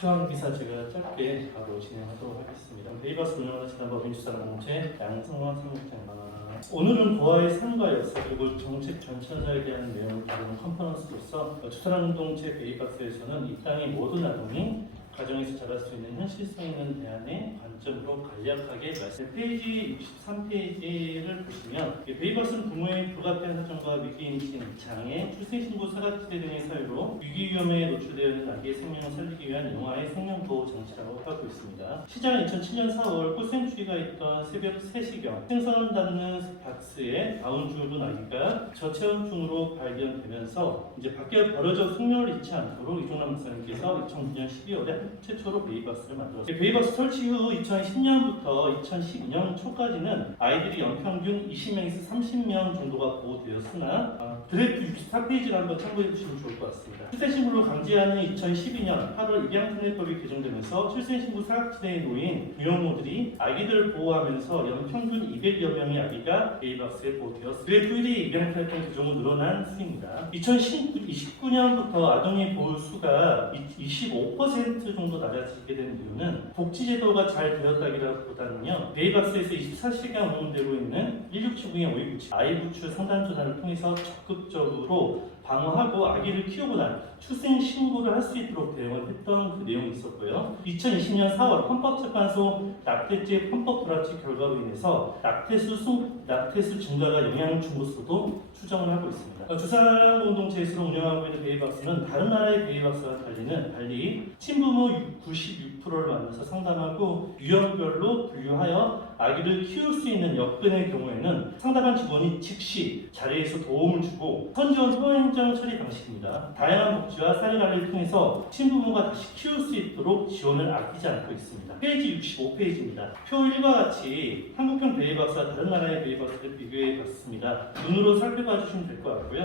필요한 기사 제가 짧게 바로 진행하도록 하겠습니다. 베이버스 운영하는 지난번 민주사람공체 양승만 사무장입니다. 오늘은 고아의 삶과 역사 그리고 정책 전체자에 대한 내용을 다루는 컨퍼런스로서 주사람공체 베이버스에서는 이 땅의 모든 아동이 가정에서 자랄 수 있는 현실성 있는 대안의 관점으로 간략하게 말씀. 페이지 63페이지를 보시면 베이버스는 부모의 불가피한 사정과 위기인식, 장애, 출생신고 사각지대 등의 사유로 위기 위험에 노출되어 있는 아기의 생명을 살리기 위한 영아의 생명보호 장치라고 하고 있습니다. 시장은 2007년 4월 꽃샘추위가 있던 새벽 3시경 생선을 담는 박스에 가운 주는 아기가 저체온증으로 발견되면서 이제 밖에 버려져 생명을 잃지 않도록 이종남 목사님께서 2009년 12월에 최초로 베이버스를 만들었습니다. 베이버스 설치 후 2010년부터 2012년 초까지는 아이들이 연평균 20명에서 30명 정도가 보호되었으나 그래프 64페이지를 한번 참고해 주시면 좋을 것 같습니다. 출생신고를 강제하는 2012년 8월 입양특례법이 개정되면서 출생신고 사각지대에 놓인 유형모들이 아기들을 보호하면서 연평균 200여 명의 아기가 베이버스에 보호되었습니다. 그래프 1위 입양특례법 규정은 늘어난 수입니다. 2029년부터 아동의 보호 수가 25% 정도 낮아지게 된 이유는 복지제도가 잘 되었다기보다는요, 베이버스에서 24시간 운영되고 있는 1670의 5297 아이부출 상담조사를 통해서 적극적으로 방어하고 아기를 키우고 난 출생 신고를 할 수 있도록 대응을 했던 그 내용이 있었고요. 2020년 4월 헌법재판소 낙태죄 헌법 불합치 결과로 인해서 낙태수 증가가 영향을 준 것으로도 추정을 하고 있습니다. 주사람 공동체에서 운영하고 있는 베이버스는 다른 나라의 베이버스와 달리 친부모 96%를 만나서 상담하고 유형별로 분류하여 아기를 키울 수 있는 여건의 경우에는 상담한 직원이 즉시 자리에서 도움을 주고 선지원 소행정 처리 방식입니다. 다양한 복지와 사례를 통해서 친부모가 다시 키울 수 있도록 지원을 아끼지 않고 있습니다. 페이지 65페이지입니다. 표 1과 같이 한국형 베이버스와 다른 나라의 베이버스를 비교해 봤습니다. 눈으로 살펴봐 주시면 될 것 같고요.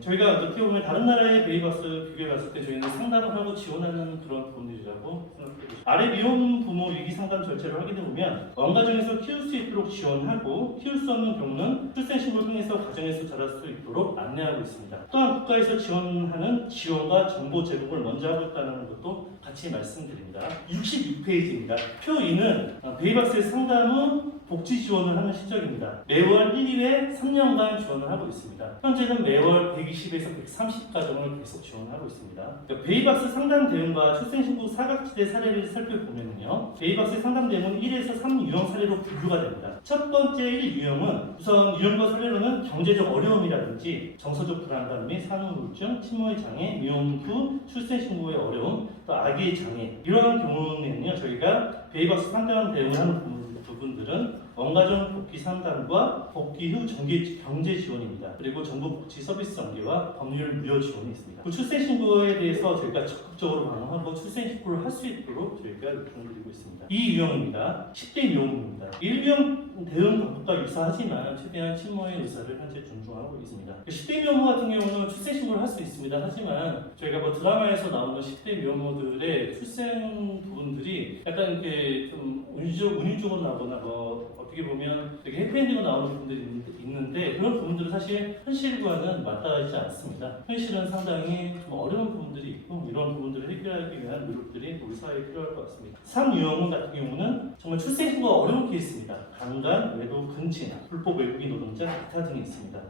저희가 어떻게 보면 다른 나라의 베이버스 비교해 봤을 때 저희는 상담을 하고 지원하는 그런 부분들이라고 생각해 주시면 아래 미혼 부모 위기 상담 절차를 확인해 보면 원가정에서 키울 수 있도록 지원하고 키울 수 없는 경우는 출생신고를 통해서 가정에서 자랄 수 있도록 안내하고 있습니다. 또한 국가에서 지원하는 지원과 정보 제공을 먼저 하고 있다는 것도 같이 말씀드립니다. 66페이지입니다. 표 2는 베이버스의 상담 후 복지 지원을 하는 실적입니다. 매월 1, 2회 3년간 지원을 하고 있습니다. 현재는 매월 120에서 130 가정을 계속 지원하고 있습니다. 베이버스 상담 대응과 출생신고 사각지대 사례를 살펴보면요, 베이버스의 상담 대응은 1에서 3 유형 사례로 분류가 됩니다. 첫 번째 1 유형은 우선 유형과 사례로는 경제적 어려움이라든지 정서적 불안감 및 산후우울증, 친모의 장애, 미혼 후 출생신고의 어려움, 또 아기의 장애, 이러한 경우에는요, 저희가 베이버스 상담 대응을 하는 부분들은 원가정 복귀 상담과 복귀 후 경제 지원입니다. 그리고 정부 복지 서비스 전개와 법률 무료 지원이 있습니다. 그 출생신고에 대해서 저희가 적극적으로 방어하고 출생신고를 할 수 있도록 저희가 요청드리고 있습니다. 이 유형입니다. 10대 미혼입니다. 1유형 대응 방법과 유사하지만 최대한 친모의 의사를 현재 존중하고 있습니다. 10대 미혼모 같은 경우는 출생신고를 할 수 있습니다. 하지만 저희가 뭐 드라마에서 나오는 10대 미혼모들의 출생 부분들이 약간 이렇게 좀 운유적으로 나거나 어떻게 보면 되게 해피엔딩으로 나오는 부분들이 있는데 그런 부분들은 사실 현실과는 맞닿지 않습니다. 현실은 상당히 좀 어려운 부분들이 있고 이런 부분들을 해결하기 위한 노력들이 우리 사회에 필요할 것 같습니다. 3유형 같은 경우는 정말 출생신고가 어려운 케이스입니다. 강간, 외도, 근친, 불법 외국인 노동자, 기타 등이 있습니다.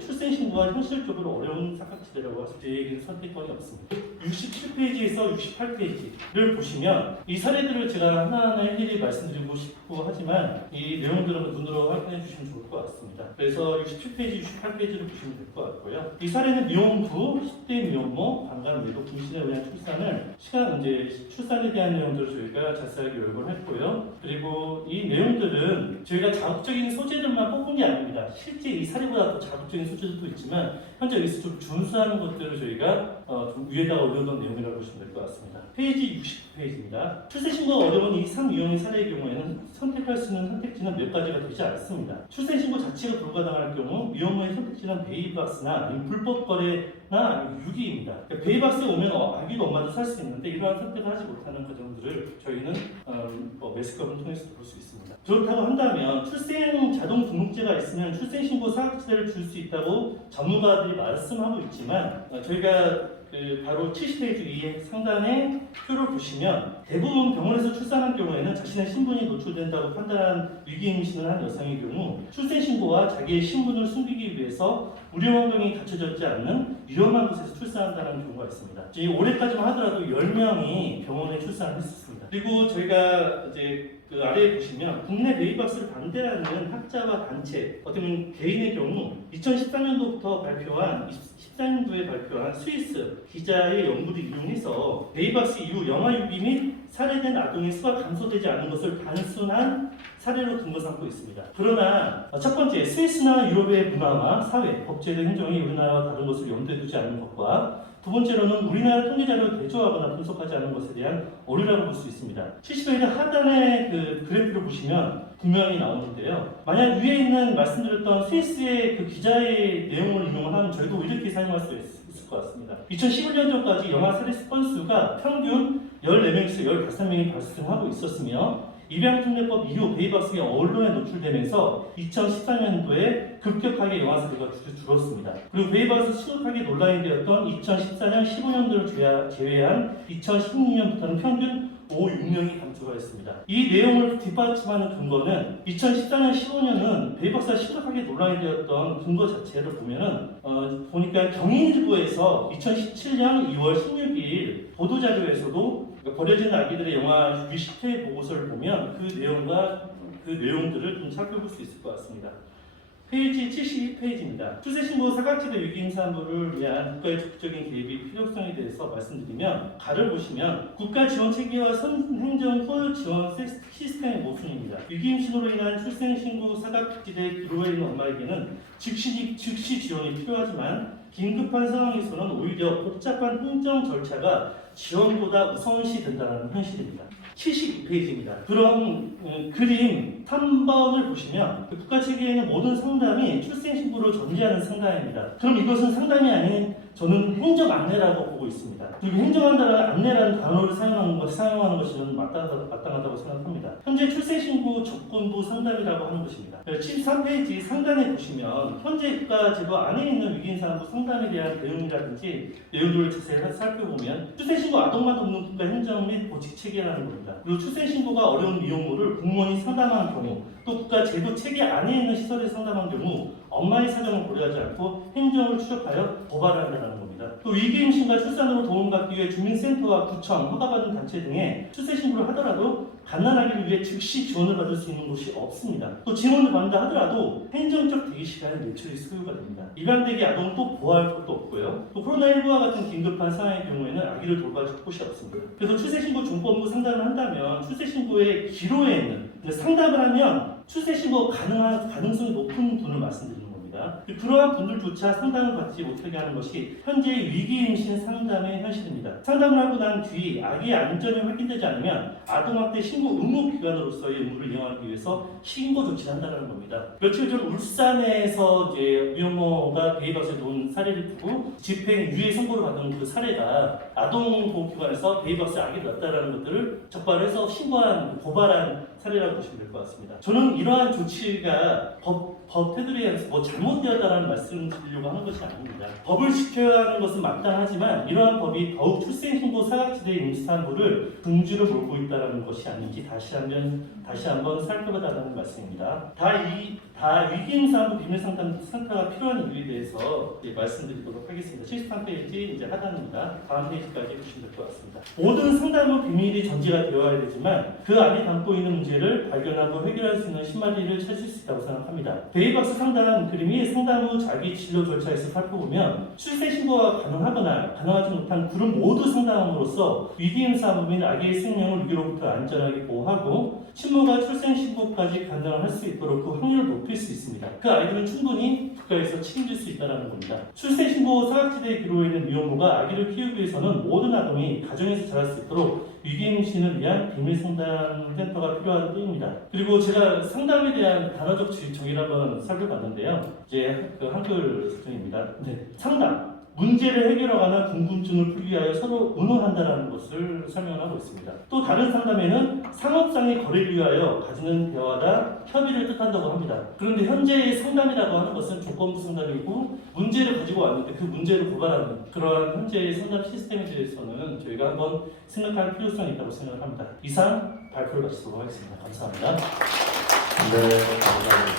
출생신고가 현실적으로 어려운 사각지대라고 해서 저희에게는 선택권이 없습니다. 67페이지에서 68페이지를 보시면 이 사례들을 제가 하나하나 일일이 말씀드리고 싶고 하지만 이 내용들은 눈으로 확인해 주시면 좋을 것 같습니다. 그래서 67페이지, 68페이지를 보시면 될 것 같고요. 이 사례는 미혼부, 10대 미혼모, 방간, 외도, 분신에 의한 출산을 출산에 대한 내용들을 저희가 자세하게 요약을 했고요. 그리고 이 내용들은 저희가 자극적인 소재들만 뽑은 게 아닙니다. 실제 이 사례보다 더 자극적인 소재들도 있지만 현재 여기서 좀 준수하는 것들을 저희가 좀 위에다가 올려놓은 내용이라고 보시면 될 것 같습니다. 페이지 60페이지입니다. 출생신고가 어려운 이 3유형의 사례의 경우에는 선택할 수 있는 선택지는 몇 가지가 되지 않습니다. 출생신고 자체가 불가능할 경우 미혼모의 선택지는 베이버스나 불법 거래 아니면 유기입니다. 그러니까 베이박스에 오면 아기도 엄마도 살 수 있는데 이러한 선택을 하지 못하는 가정들을 저희는 매스컴을 통해서 볼 수 있습니다. 그렇다고 한다면 출생 자동 등록제가 있으면 출생신고 사각지대를 줄 수 있다고 전문가들이 말씀하고 있지만 저희가 바로 70페이지 위에 상단의 표를 보시면 대부분 병원에서 출산한 경우에는 자신의 신분이 노출된다고 판단한 위기임신을 한 여성의 경우 출생신고와 자기의 신분을 숨기기 위해서 의료 환경이 갖춰졌지 않는 위험한 곳에서 출산한다는 경우가 있습니다. 올해까지만 하더라도 10명이 병원에 출산을 했었습니다. 그리고 저희가 이제 그 아래에 보시면 국내 베이박스를 반대하는 학자와 단체, 어떻게 보면 개인의 경우 2013년도부터 발표한 14년도에 발표한 스위스 기자의 연구를 이용해서 베이박스 이후 영아 유기 및 살해된 아동의 수가 감소되지 않은 것을 단순한 사례로 근거 삼고 있습니다. 그러나 첫 번째, 스위스나 유럽의 문화와 사회, 법제도 행정이 우리나라와 다른 것을 염두에 두지 않는 것과 두 번째로는 우리나라 통계자료를 대조하거나 분석하지 않은 것에 대한 오류라고 볼 수 있습니다. 70페이지 하단의 그 그래프를 보시면 분명히 나오는데요. 만약 위에 있는 말씀드렸던 스위스의 그 기자의 내용을 인용하면 저희도 이렇게 사용할 수 있을 것 같습니다. 2011년도까지 영아 살해 건수가 평균 14명에서 15명이 발생하고 있었으며 입양특례법 이후 베이박스가 언론에 노출되면서 2014년도에 급격하게 영아 사례가 줄었습니다. 그리고 베이박스 심각하게 논란이 되었던 2014년, 15년도를 제외한 2016년부터는 평균 6명이 감소가 했습니다. 이 내용을 뒷받침하는 근거는 2014년, 15년은 베이박스가 심각하게 논란이 되었던 근거 자체를 보니까 경인일보에서 2017년 2월 16일 보도자료에서도 버려진 아기들의 영아 유기 실태 보고서를 보면 그 내용들을 좀 살펴볼 수 있을 것 같습니다. 페이지 72페이지입니다. 출생신고 사각지대 위기임산부를 위한 국가의 적극적인 개입이 필요성에 대해서 말씀드리면 가를 보시면 국가 지원 체계와 행정 후유 지원 시스템의 모순입니다. 위기임신으로 인한 출생신고 사각지대에 기로에 있는 엄마에게는 즉시 지원이 필요하지만 긴급한 상황에서는 오히려 복잡한 행정 절차가 지원보다 우선시 된다는 현실입니다. 72페이지입니다. 그럼 그림 3번을 보시면 국가체계에는 모든 상담이 출생신고를 전제하는 상담입니다. 그럼 이것은 상담이 아닌 저는 행정 안내라고 보고 있습니다. 그리고 안내라는 단어를 사용하는 것이 저는 마땅하다고 생각합니다. 현재 출생신고 조건부 상담이라고 하는 것입니다. 73페이지 상단에 보시면 현재 국가제도 안에 있는 위기임산부 상담에 대한 내용이라든지 내용들을 자세히 살펴보면 출생신고 아동만 돕는 국가 행정 및 보직 체계라는 겁니다. 그리고 출생신고가 어려운 미혼모를 공무원이 상담한 경우 또 국가 제도 체계 안에 있는 시설에서 상담한 경우 엄마의 사정을 고려하지 않고 행정을 추적하여 고발한다는 겁니다. 또 위기임신과 출산으로 도움받기 위해 주민센터와 구청, 허가받은 단체 등에 출생신고를 하더라도 갓난아기를 위해 즉시 지원을 받을 수 있는 곳이 없습니다. 또 지원을 받는다 하더라도 행정적 대기시간이 매출이 소요가 됩니다. 입양되기 아동은 또 보호할 것도 없고요. 또 코로나19와 같은 긴급한 상황의 경우에는 아기를 돌봐줄 곳이 없습니다. 그래서 출생신고 준법무 상담을 한다면 출생신고의 기로에 있는 상담을 하면 출생신고 가능성이 높은 분을 말씀드리는 겁니다. 그러한 분들조차 상담을 받지 못하게 하는 것이 현재 위기임신 상담의 현실입니다. 상담을 하고 난 뒤 아기의 안전이 확인되지 않으면 아동학대 신고 의무기관으로서의 의무를 이행하기 위해서 신고 조치를 한다는 겁니다. 며칠 전 울산에서 이제 미혼모가 베이박스에 놓은 사례를 두고 집행 유예 선고를 받은 그 사례가 아동보호기관에서 베이박스에 아기를 낳았다는 것들을 적발해서 고발한 사례라고 보시면 될 것 같습니다. 저는 이러한 조치가 법 테두리에 잘못되었다는 말씀을 드리려고 하는 것이 아닙니다. 법을 지켜야 하는 것은 마땅하지만 이러한 법이 더욱 출생신고 사각지대 임산부를 금주로 몰고 있다는 것이 아닌지 다시 한번 살펴보자는 말씀입니다. 다 위기임산부 비밀상담센터가 필요한 이유에 대해서 말씀드리도록 하겠습니다. 73페이지 이제 하단입니다. 다음 페이지까지 보시면 될 것 같습니다. 모든 상담은 비밀이 전제가 되어야 되지만 그 안에 담고 있는 문제를 발견하고 해결할 수 있는 실마리를 찾을 수 있다고 생각합니다. 베이박스 상담 그림이 상담 후 자기 진료 절차에서 살펴보면 출생신고가 가능하거나 가능하지 못한 그룹 모두 상담함으로써 위기임산부 및 아기의 생명을 위기로부터 안전하게 보호하고 친모가 출생신고까지 가능할 수 있도록 그 확률을 높일 수 있습니다. 그 아이들은 충분히 국가에서 책임질 수 있다는 겁니다. 출생신고 사각지대에 기로에 있는 미혼모가 아기를 키우기 위해서는 모든 아동이 가정에서 자랄 수 있도록 위기임신을 위한 비밀상담센터가 필요한 때입니다. 그리고 제가 상담에 대한 단어적 정의를 한번 살펴봤는데요. 이제 그 한글 수준입니다. 상담. 문제를 해결하거나 궁금증을 풀기 위하여 서로 의논한다는 것을 설명하고 있습니다. 또 다른 상담에는 상업상의 거래를 위하여 가지는 대화나 협의를 뜻한다고 합니다. 그런데 현재의 상담이라고 하는 것은 조건부 상담이고 문제를 가지고 왔는데 그 문제를 고발하는 그러한 현재의 상담 시스템에 대해서는 저희가 한번 생각할 필요성이 있다고 생각을 합니다. 이상 발표를 마치도록 하겠습니다. 감사합니다. 네, 감사합니다.